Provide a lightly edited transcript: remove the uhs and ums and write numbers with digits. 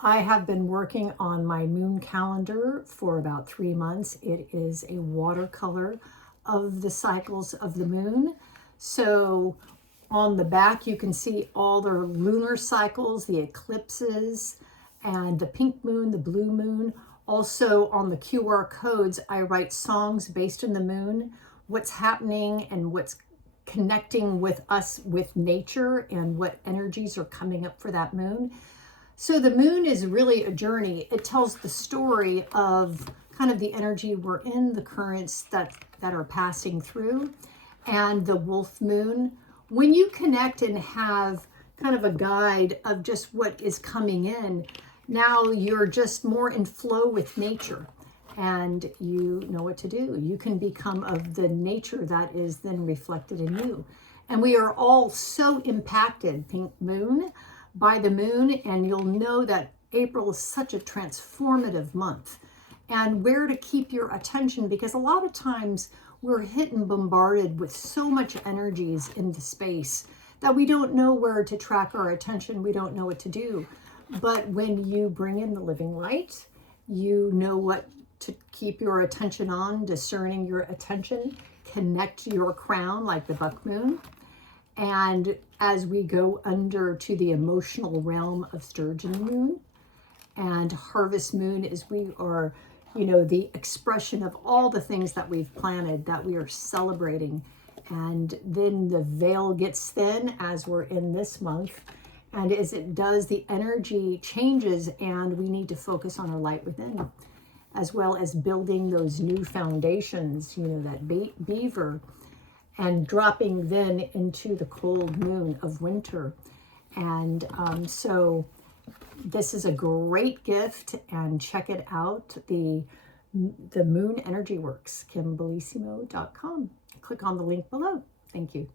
I have been working on my moon calendar for about 3 months. It is a watercolor of the cycles of the moon. So on the back, you can see all the lunar cycles, the eclipses, and the pink moon, the blue moon. Also on the QR codes, I write songs based on the moon, what's happening and what's connecting with us, with nature, and what energies are coming up for that moon. So the moon is really a journey. It tells the story of kind of the energy we're in, the currents that are passing through, and the wolf moon. When you connect and have kind of a guide of just what is coming in, now you're just more in flow with nature and you know what to do. You can become of the nature that is then reflected in you. And we are all so impacted, pink moon, by the moon, and you'll know that April is such a transformative month. And where to keep your attention, because a lot of times we're hit and bombarded with so much energies in the space that we don't know where to track our attention. We don't know what to do. But when you bring in the living light, you know what to keep your attention on, discerning your attention, connect your crown like the buck moon. And as we go under to the emotional realm of sturgeon moon, and harvest moon is we are, the expression of all the things that we've planted, that we are celebrating. And then the veil gets thin as we're in this month. And as it does, the energy changes and we need to focus on our light within, as well as building those new foundations, that beaver, and dropping then into the cold moon of winter. And so this is a great gift, and check it out, the Moon EnergyWorks, KimBellissimo.com. Click on the link below. Thank you.